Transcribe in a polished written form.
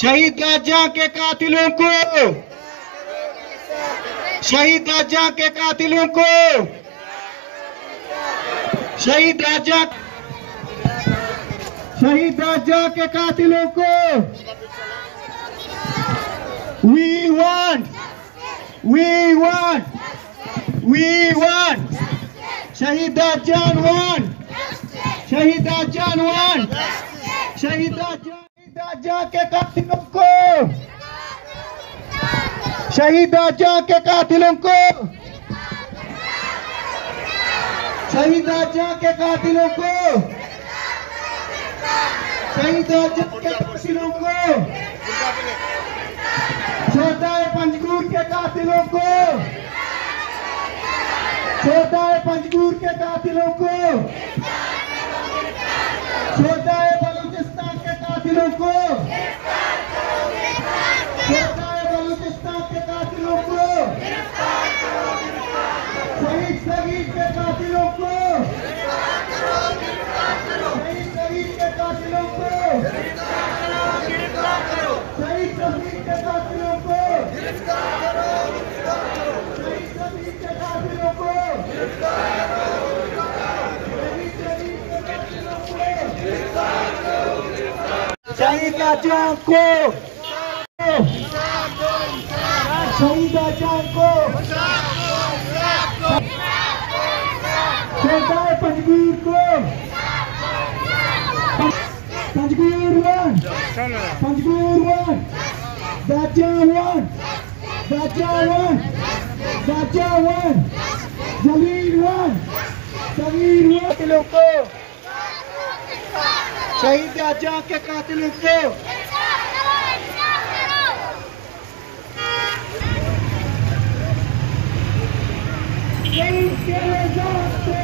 शहीद राजा के कातिलों को, शहीद राजा के कातिलों को, शहीद राजा के कातिलों को। We want शहीद जान वन, शहीद जान वन, शहीद राजा के कातिलों को, शहीद राजा के कातिलों को, शहीद राजा के कातिलों को, शहीद राजा के कातिलों को, छोटा पंजगूर के कातिलों को, छोटा पंजगूर के कातिलों को, छोटा बलूचिस्तान के कातिलों को, छोटा बलूचिस्तान के कातिलों को, शहीद के कातिलों को, शहीद के कातिलों को, शहीद के कातिलों को, शहीद के कातिलों को, शहीद राजाओं को, शहीद राजाओं को, छोटा पंजगूर को, पंजगूर वन, पंजगूर वन, राजा वन, राजा वन, राजा वन, जलील वन, जलील वन कातिलों को, शहीद राजा के कातिलों को, शहीद के रास्ते